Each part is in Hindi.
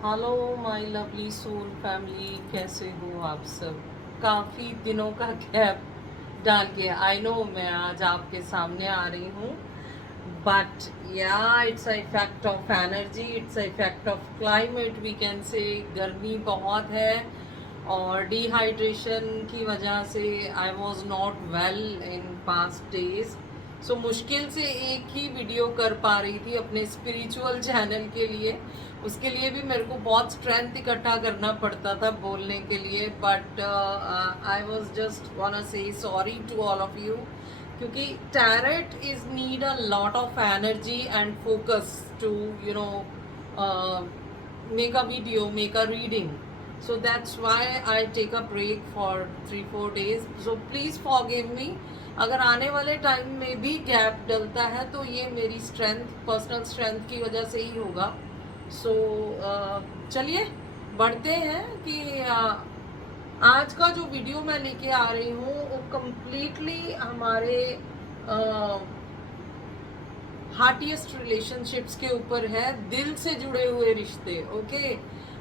Hello my lovely soul family, कैसे हो आप सब। काफ़ी दिनों का गैप डाल के आई नो मैं आज आपके सामने आ रही हूँ, बट या it's a effect of energy, it's a effect of climate, we can say. गर्मी बहुत है और डिहाइड्रेशन की वजह से I was not well in past days. So मुश्किल से एक ही वीडियो कर पा रही थी अपने स्पिरिचुअल चैनल के लिए। उसके लिए भी मेरे को बहुत स्ट्रेंथ इकट्ठा करना पड़ता था बोलने के लिए, but I was just wanna say sorry to all of you, क्योंकि tarot is need a lot of energy and focus to you know make a video, make a reading. So that's why I take a break for 3-4 days. So please forgive me. अगर आने वाले टाइम में भी गैप डलता है तो ये मेरी स्ट्रेंथ, पर्सनल स्ट्रेंथ की वजह से ही होगा। सो चलिए बढ़ते हैं कि आज का जो वीडियो मैं लेके आ रही हूँ वो कम्प्लीटली हमारे हार्टिएस्ट रिलेशनशिप्स के ऊपर है, दिल से जुड़े हुए रिश्ते। ओके,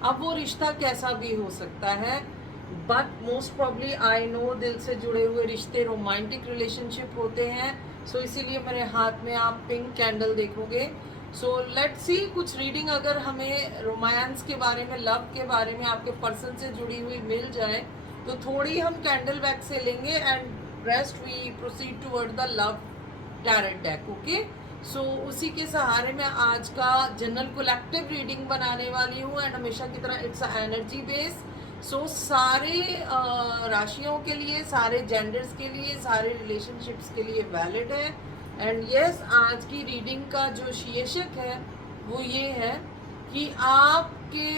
अब वो रिश्ता कैसा भी हो सकता है, but most probably I know दिल से जुड़े हुए रिश्ते रोमांटिक रिलेशनशिप होते हैं। सो इसीलिए मेरे हाथ में आप पिंक कैंडल देखोगे। सो लेट्स सी कुछ रीडिंग अगर हमें रोमांस के बारे में, लव के बारे में, आपके पर्सन से जुड़ी हुई मिल जाए तो थोड़ी हम कैंडल बैक से लेंगे and rest we proceed toward the love tarot deck. Okay, so उसी के सहारे मैं आज का जनरल कलेक्टिव रीडिंग बनाने वाली हूँ एंड हमेशा की तरह इट्स एनर्जी बेस। सो सारे राशियों के लिए, सारे जेंडर्स के लिए, सारे रिलेशनशिप्स के लिए वैलिड है। एंड यस, आज की रीडिंग का जो शीर्षक है वो ये है कि आपके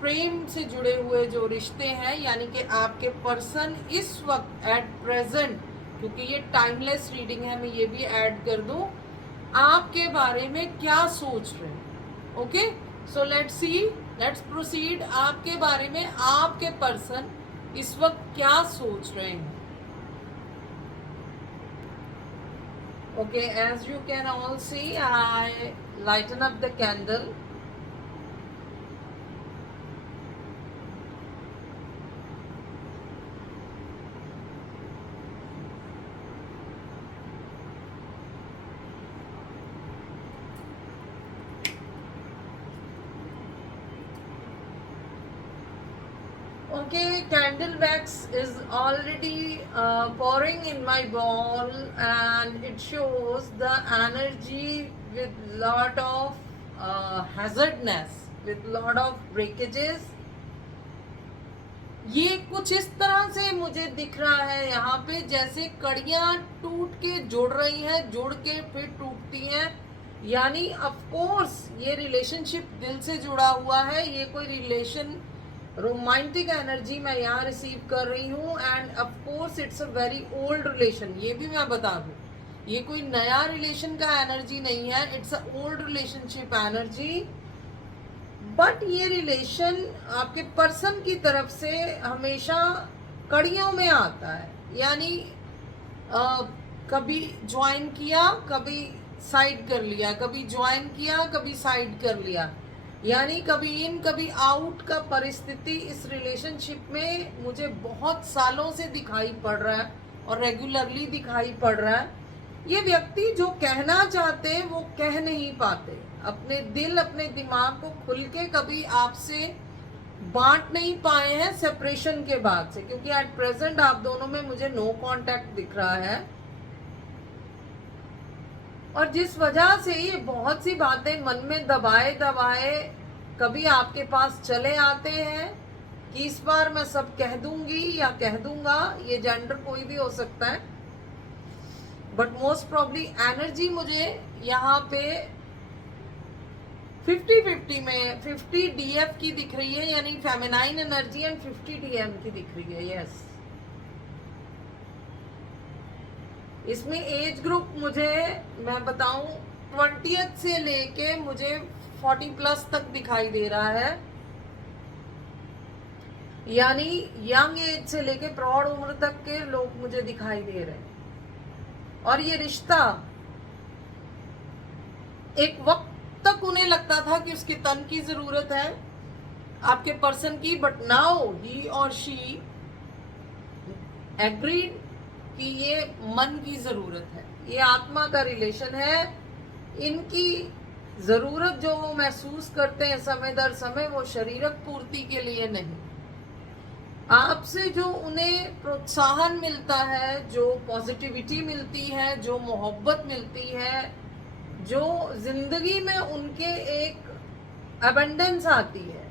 प्रेम से जुड़े हुए जो रिश्ते हैं, यानी कि आपके पर्सन इस वक्त एट प्रेजेंट, क्योंकि ये टाइमलेस रीडिंग है, मैं ये भी ऐड कर दूं, आपके बारे में क्या सोच रहे हैं। Okay, so let's see, let's proceed. आपके बारे में आपके पर्सन इस वक्त क्या सोच रहे हैं। Okay, as you can all see, I lighten up the candle. Okay, candle wax is already pouring in my bowl, and it shows the energy with lot of hazardness, with lot of breakages. ये कुछ इस तरह से मुझे दिख रहा है यहाँ पे, जैसे कड़ियाँ टूट के जुड़ रही हैं, जुड़ के फिर टूटती हैं। यानी ऑफ कोर्स ये रिलेशनशिप दिल से जुड़ा हुआ है, ये कोई रिलेशन रोमांटिक एनर्जी मैं यहाँ रिसीव कर रही हूँ। End of course it's a very old relation, ये भी मैं बता दूँ, ये कोई नया रिलेशन का एनर्जी नहीं है, it's a old relationship energy. But ये रिलेशन आपके पर्सन की तरफ से हमेशा कड़ियों में आता है, यानी कभी ज्वाइन किया, कभी साइड कर लिया, कभी ज्वाइन किया, कभी साइड कर लिया, यानी कभी इन कभी आउट का परिस्थिति इस रिलेशनशिप में मुझे बहुत सालों से दिखाई पड़ रहा है और रेगुलरली दिखाई पड़ रहा है। ये व्यक्ति जो कहना चाहते हैं वो कह नहीं पाते, अपने दिल, अपने दिमाग को खुल के कभी आपसे बांट नहीं पाए हैं सेपरेशन के बाद से, क्योंकि एट प्रेजेंट आप दोनों में मुझे नो कांटेक्ट दिख रहा है। और जिस वजह से ये बहुत सी बातें मन में दबाए दबाए कभी आपके पास चले आते हैं कि इस बार मैं सब कह दूंगी या कह दूंगा, ये जेंडर कोई भी हो सकता है, बट मोस्ट प्रॉब्ली एनर्जी मुझे यहाँ पे 50-50 में 50 डीएफ की दिख रही है, यानी फेमिनाइन एनर्जी, एंड 50 डीएम की दिख रही है। यस, इसमें एज ग्रुप मुझे, मैं बताऊं, 20th से लेके मुझे 40 प्लस तक दिखाई दे रहा है, यानी यंग एज से लेके प्रौढ़ उम्र तक के लोग मुझे दिखाई दे रहे हैं। और ये रिश्ता एक वक्त तक तक उन्हें लगता था कि उसके तन की जरूरत है आपके पर्सन की, बट नाउ ही और शी एग्रीड कि ये मन की जरूरत है, ये आत्मा का रिलेशन है। इनकी जरूरत जो वो महसूस करते हैं समय दर समय, वो शरीरक पूर्ति के लिए नहीं। आपसे जो उन्हें प्रोत्साहन मिलता है, जो पॉजिटिविटी मिलती है, जो मोहब्बत मिलती है, जो जिंदगी में उनके एक अबंडेंस आती है,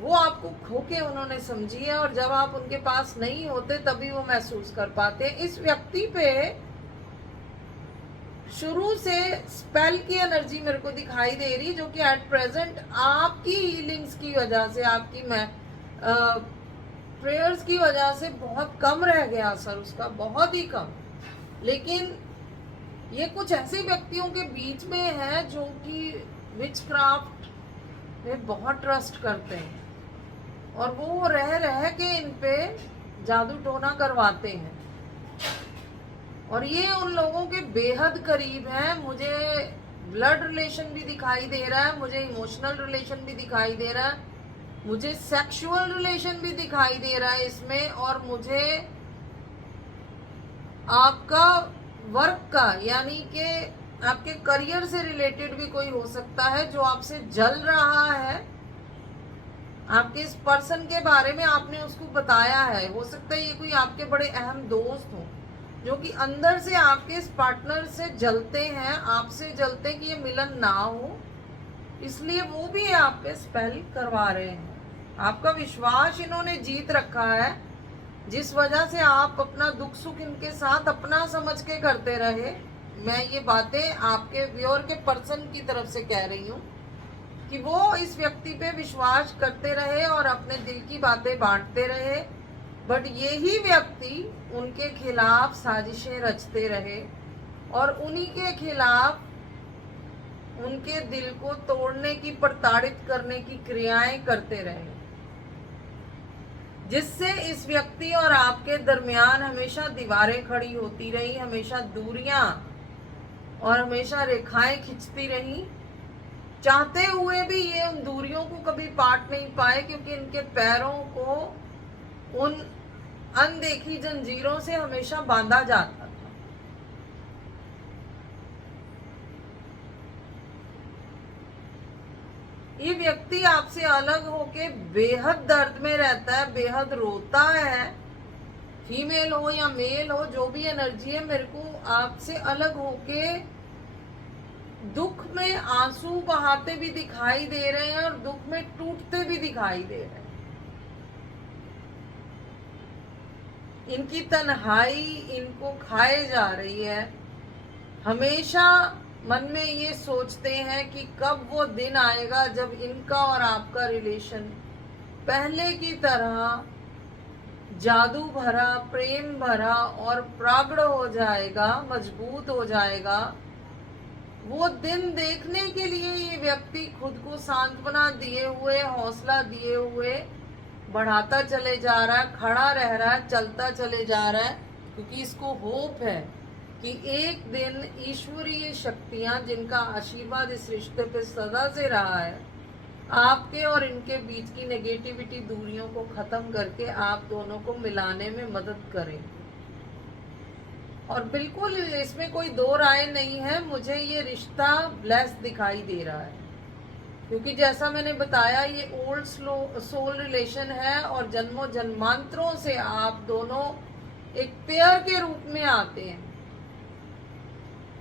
वो आपको खो के उन्होंने समझी है। और जब आप उनके पास नहीं होते तभी वो महसूस कर पाते हैं। इस व्यक्ति पे शुरू से स्पेल की एनर्जी मेरे को दिखाई दे रही, जो कि एट प्रेजेंट आपकी हीलिंग्स की वजह से, आपकी प्रेयर्स की वजह से बहुत कम रह गया असर उसका, बहुत ही कम। लेकिन ये कुछ ऐसे व्यक्तियों के बीच में है जो कि विचक्राफ्ट में बहुत ट्रस्ट करते हैं और वो रह रह के इन पे जादू टोना करवाते हैं, और ये उन लोगों के बेहद करीब हैं। मुझे ब्लड रिलेशन भी दिखाई दे रहा है, मुझे इमोशनल रिलेशन भी दिखाई दे रहा है, मुझे सेक्सुअल रिलेशन भी दिखाई दे रहा है इसमें, और मुझे आपका वर्क का, यानी कि आपके करियर से रिलेटेड भी कोई हो सकता है जो आपसे जल रहा है। आपके इस पर्सन के बारे में आपने उसको बताया है, हो सकता है ये कोई आपके बड़े अहम दोस्त हो जो कि अंदर से आपके इस पार्टनर से जलते हैं, आपसे जलते हैं कि ये मिलन ना हो, इसलिए वो भी आप पे स्पेल करवा रहे हैं। आपका विश्वास इन्होंने जीत रखा है, जिस वजह से आप अपना दुख सुख इनके साथ अपना समझ के करते रहे। मैं ये बातें आपके व्यूअर के पर्सन की तरफ से कह रही हूँ कि वो इस व्यक्ति पे विश्वास करते रहे और अपने दिल की बातें बांटते रहे, बट यही व्यक्ति उनके खिलाफ साजिशें रचते रहे और उन्हीं के खिलाफ उनके दिल को तोड़ने की, प्रताड़ित करने की क्रियाएं करते रहे, जिससे इस व्यक्ति और आपके दरमियान हमेशा दीवारें खड़ी होती रही, हमेशा दूरियां और हमेशा रेखाएं खिंचती रही। चाहते हुए भी ये उन दूरियों को कभी पाट नहीं पाए, क्योंकि इनके पैरों को उन अनदेखी जंजीरों से हमेशा बांधा जाता था। ये व्यक्ति आपसे अलग होके बेहद दर्द में रहता है, बेहद रोता है। फीमेल हो या मेल हो, जो भी एनर्जी है, मेरे को आपसे अलग होके दुख में आंसू बहाते भी दिखाई दे रहे हैं और दुख में टूटते भी दिखाई दे रहे हैं। इनकी तन्हाई इनको खाए जा रही है। हमेशा मन में ये सोचते हैं कि कब वो दिन आएगा जब इनका और आपका रिलेशन पहले की तरह जादू भरा, प्रेम भरा और प्रगाढ़ हो जाएगा, मजबूत हो जाएगा। वो दिन देखने के लिए ये व्यक्ति खुद को सांत्वना दिए हुए, हौसला दिए हुए बढ़ाता चले जा रहा है, खड़ा रह रहा है, चलता चले जा रहा है, क्योंकि इसको होप है कि एक दिन ईश्वरीय शक्तियां, जिनका आशीर्वाद इस रिश्ते पे सदा से रहा है, आपके और इनके बीच की नेगेटिविटी, दूरियों को खत्म करके आप दोनों को मिलाने में मदद करें। और बिल्कुल इसमें कोई दो राय नहीं है, मुझे ये रिश्ता ब्लेस दिखाई दे रहा है, क्योंकि जैसा मैंने बताया ये ओल्ड सोल रिलेशन है और जन्मों जन्मांतरों से आप दोनों एक पेयर के रूप में आते हैं।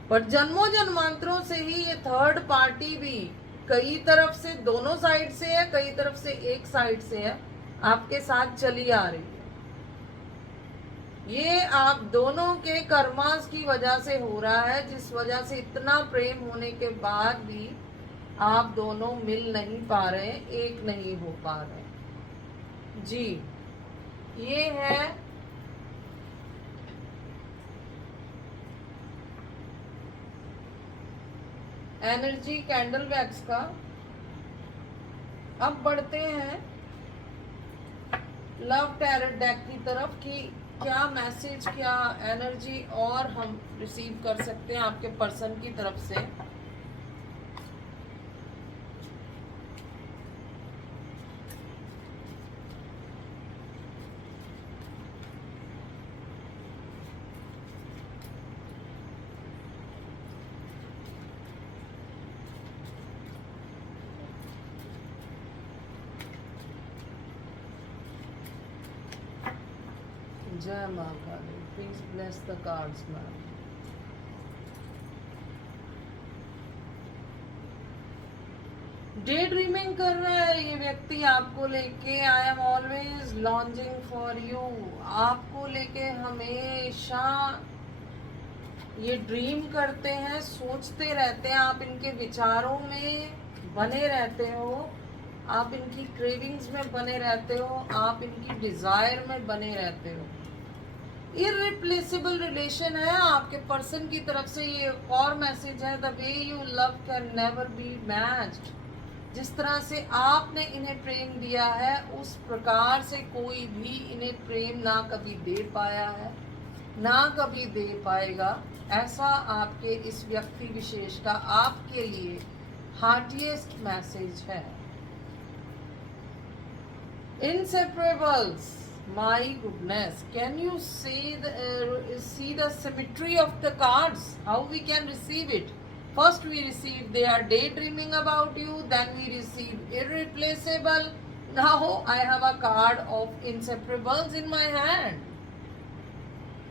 पर जन्मों जन्मांतरों से ही ये थर्ड पार्टी भी कई तरफ से, दोनों साइड से है, कई तरफ से एक साइड से है, आपके साथ चली आ रही है। ये आप दोनों के कर्मास की वजह से हो रहा है, जिस वजह से इतना प्रेम होने के बाद भी आप दोनों मिल नहीं पा रहे, एक नहीं हो पा रहे। जी, ये है एनर्जी कैंडल वैक्स का। अब बढ़ते हैं लव टैरट डेक की तरफ कि क्या मैसेज, क्या एनर्जी और हम रिसीव कर सकते हैं आपके पर्सन की तरफ से। जय माँ Kali, please bless the cards ma'am. Day dreaming कर रहा है ये व्यक्ति आपको लेके। I am always longing for you. आपको लेके हमेशा ये ड्रीम करते हैं, सोचते रहते हैं, आप इनके विचारों में बने रहते हो, आप इनकी क्रेविंग्स में बने रहते हो, आप इनकी डिजायर में बने रहते हो। इररिप्लेसेबल रिलेशन है आपके पर्सन की तरफ से। ये एक और मैसेज है, the way you love can never be matched. जिस तरह से आपने इन्हें प्रेम दिया है उस प्रकार से कोई भी इन्हें प्रेम ना कभी दे पाया है, ना कभी दे पाएगा। ऐसा आपके इस व्यक्ति विशेष का आपके लिए हार्टिएस्ट मैसेज है। Inseparables, my goodness, can you see the symmetry of the cards? How we can receive it? First we receive they are daydreaming about you, then we receive irreplaceable. Now I have a card of inseparables in my hand.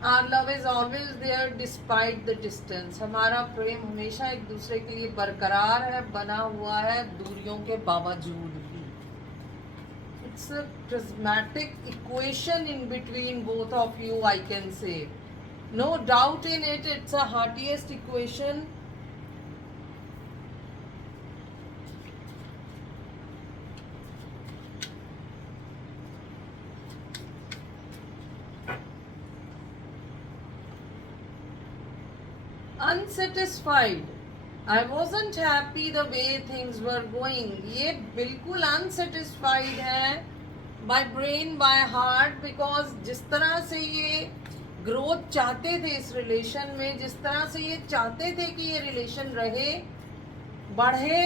Our love is always there despite the distance. हमारा प्रेम हमेशा एक दूसरे के लिए बरकरार है, बना हुआ है दूरियों के बावजूद भी। It's a prismatic equation in between both of you, I can say. No doubt in it, it's a heartiest equation. Unsatisfied. I wasn't happy the way things were going. ये बिल्कुल unsatisfied है by brain, by heart, because जिस तरह से ये ग्रोथ चाहते थे इस रिलेशन में, जिस तरह से ये चाहते थे कि ये रिलेशन रहे, बढ़े,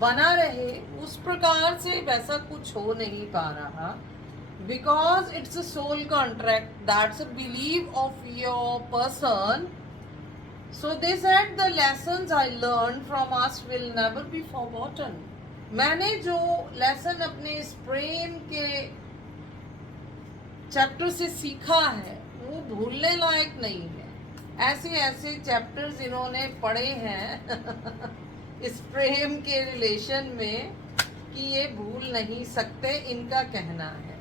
बना रहे, उस प्रकार से वैसा कुछ हो नहीं पा रहा। Because it's a soul contract, that's a belief of your person. So they said the lessons I learned from us will never be forgotten. मैंने जो लेसन अपने इस प्रेम के चैप्टर से सीखा है वो भूलने लायक नहीं है। ऐसे ऐसे चैप्टर्स इन्होंने पढ़े हैं इस प्रेम के रिलेशन में कि ये भूल नहीं सकते, इनका कहना है।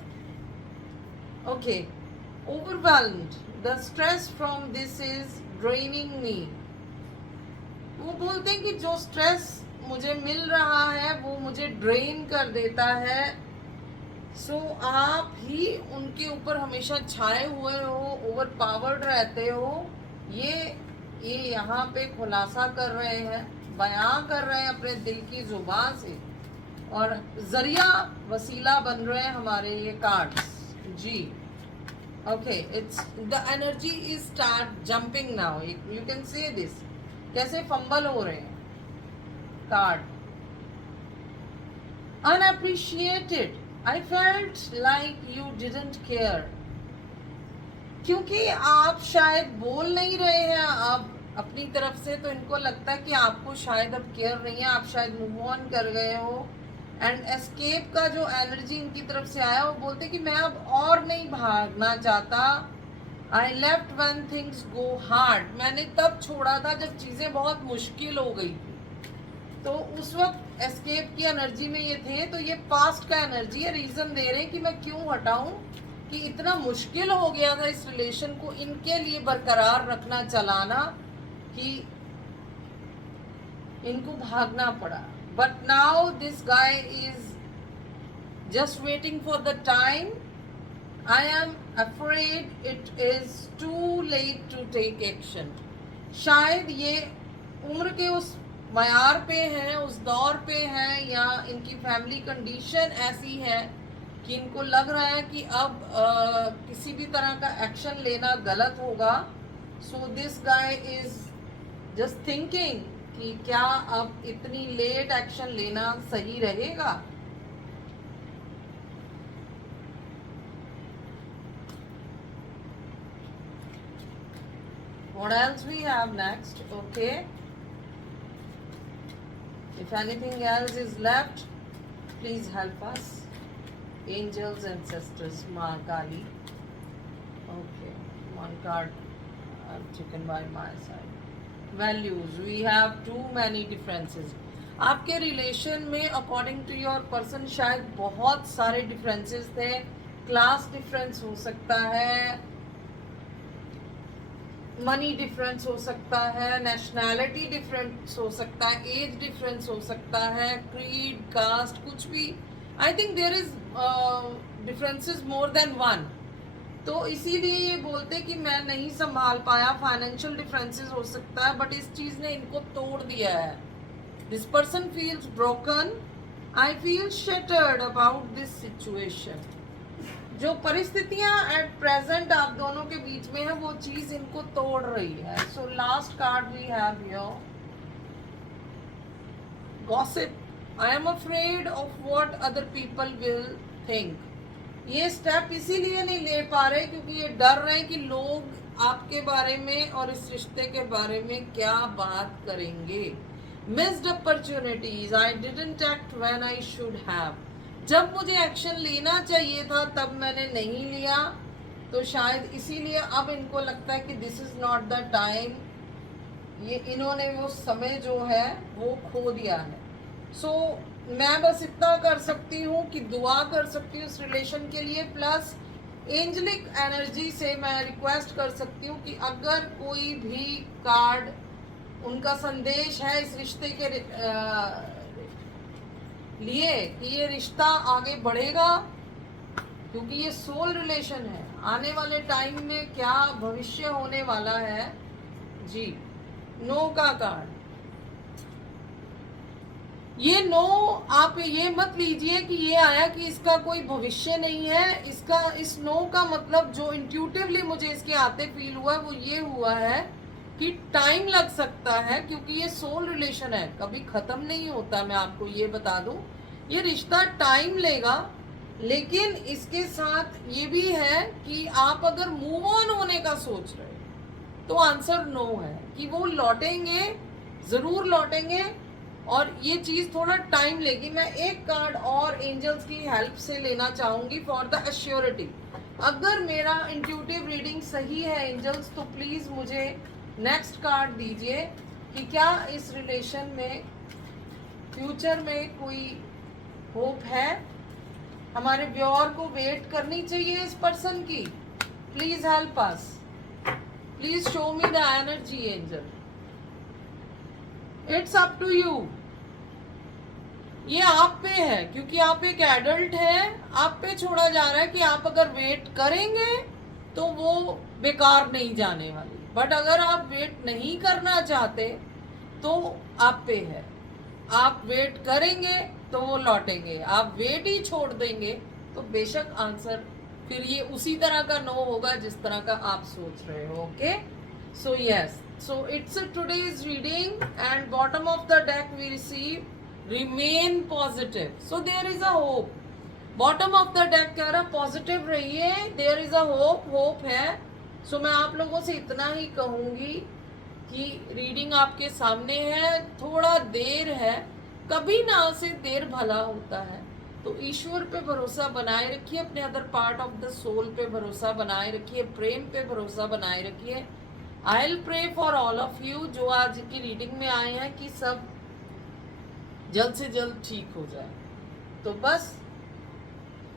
Okay, overwhelmed, the stress from this is draining me. वो बोलते हैं कि जो स्ट्रेस मुझे मिल रहा है वो मुझे ड्रेन कर देता है। सो आप ही उनके ऊपर हमेशा छाए हुए हो, ओवर पावर्ड रहते हो। ये यहाँ पे खुलासा कर रहे हैं, बयां कर रहे हैं अपने दिल की जुबान से, और जरिया वसीला बन रहे हैं हमारे ये cards ji. Okay, it's the energy is start jumping now, you can say this. कैसे फंबल हो रहे हैं card. Unappreciated, I felt like you didn't care. क्योंकि आप शायद बोल नहीं रहे हैं अब अपनी तरफ से, तो इनको लगता है कि आपको शायद अब केयर नहीं है, आप शायद मूव ऑन कर गए हो। एंड एस्केप का जो एनर्जी इनकी तरफ से आया, वो बोलते कि मैं अब और नहीं भागना चाहता। I left when things go hard, मैंने तब छोड़ा था जब चीज़ें बहुत मुश्किल हो गई थी। तो उस वक्त एस्केप की एनर्जी में ये थे, तो ये पास्ट का एनर्जी है, रीज़न दे रहे हैं कि मैं क्यों हटाऊं, कि इतना मुश्किल हो गया था इस रिलेशन को इनके लिए बरकरार रखना, चलाना, कि इनको भागना पड़ा। But now this guy is just waiting for the time. I am afraid it is too late to take action. शायद ये उम्र के उस मयार पे हैं, उस दौर पे हैं, या इनकी फैमिली कंडीशन ऐसी है कि इनको लग रहा है कि अब किसी भी तरह का एक्शन लेना गलत होगा। So this guy is just thinking कि क्या अब इतनी लेट एक्शन लेना सही रहेगा। What else we have next? Okay, if anything else is left, please help us, angels, ancestors, माँ काली। Okay, one card taken by my side. Values, we have too many differences. आपके रिलेशन में अकॉर्डिंग टू योर पर्सन शायद बहुत सारे डिफरेंसेस थे. क्लास डिफरेंस हो सकता है, मनी डिफरेंस हो सकता है, नेशनैलिटी डिफरेंस हो सकता है, एज डिफरेंस हो सकता है, क्रीड, कास्ट, कुछ भी. I think there is differences more than one. तो इसीलिए ये बोलते कि मैं नहीं संभाल पाया. फाइनेंशियल डिफरेंसेस हो सकता है, बट इस चीज ने इनको तोड़ दिया है. This person feels broken. I feel shattered about this situation. जो परिस्थितियां एट प्रेजेंट आप दोनों के बीच में है, वो चीज इनको तोड़ रही है. So last card we have here, gossip. I am afraid of what other people will think. ये स्टेप इसीलिए नहीं ले पा रहे क्योंकि ये डर रहे हैं कि लोग आपके बारे में और इस रिश्ते के बारे में क्या बात करेंगे. Missed opportunities. I didn't act when I should have. जब मुझे एक्शन लेना चाहिए था तब मैंने नहीं लिया. तो शायद इसीलिए अब इनको लगता है कि this is not the time. ये इन्होंने वो समय जो है वो खो दिया है. सो मैं बस इतना कर सकती हूँ कि दुआ कर सकती हूँ इस रिलेशन के लिए. प्लस एंजलिक एनर्जी से मैं रिक्वेस्ट कर सकती हूँ कि अगर कोई भी कार्ड उनका संदेश है इस रिश्ते के लिए कि ये रिश्ता आगे बढ़ेगा, क्योंकि ये सोल रिलेशन है. आने वाले टाइम में क्या भविष्य होने वाला है जी. नो का कार्ड. ये नो आप ये मत लीजिए कि ये आया कि इसका कोई भविष्य नहीं है. इसका इस नो का मतलब जो इंट्यूटिवली मुझे इसके आते फील हुआ है वो ये हुआ है कि टाइम लग सकता है, क्योंकि ये सोल रिलेशन है, कभी खत्म नहीं होता. मैं आपको ये बता दूं, ये रिश्ता टाइम लेगा. लेकिन इसके साथ ये भी है कि आप अगर मूव ऑन होने का सोच रहे हो तो आंसर नो है कि वो लौटेंगे, जरूर लौटेंगे, और ये चीज थोड़ा टाइम लेगी. मैं एक कार्ड और एंजल्स की हेल्प से लेना चाहूंगी फॉर द एश्योरिटी. अगर मेरा इंट्यूटिव रीडिंग सही है एंजल्स, तो प्लीज मुझे नेक्स्ट कार्ड दीजिए कि क्या इस रिलेशन में फ्यूचर में कोई होप है. हमारे व्यूअर को वेट करनी चाहिए इस पर्सन की. Please help us. Please show me the energy angel. It's up to you. ये आप पे है, क्योंकि आप एक एडल्ट हैं. आप पे छोड़ा जा रहा है कि आप अगर वेट करेंगे तो वो बेकार नहीं जाने वाली. बट अगर आप वेट नहीं करना चाहते तो आप पे है. आप वेट करेंगे तो वो लौटेंगे. आप वेट ही छोड़ देंगे तो बेशक आंसर फिर ये उसी तरह का नो होगा जिस तरह का आप सोच रहे हो. Okay, so yes, so it's today's reading and bottom of the deck we receive remain positive. So there is a hope. Bottom of the deck कह रहा पॉजिटिव रहिए, there is a hope. Hope है. सो मैं आप लोगों से इतना ही कहूंगी कि रीडिंग आपके सामने है, थोड़ा देर है, कभी ना से देर भला होता है. तो ईश्वर पे भरोसा बनाए रखिए, अपने other part of the soul पे भरोसा बनाए रखिए, प्रेम पे भरोसा बनाए रखिए. I will pray for all of you जो आज की रीडिंग में आए हैं कि सब जल्द से जल्द ठीक हो जाए. तो बस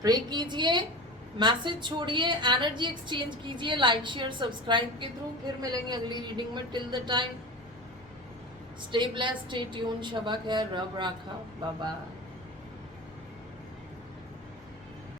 प्रे कीजिए, मैसेज छोड़िए, एनर्जी एक्सचेंज कीजिए, लाइक शेयर सब्सक्राइब के थ्रू. फिर मिलेंगे अगली रीडिंग में. Till the time stay blessed, stay tune. शबा खैर, रब राखा, बाय बाय.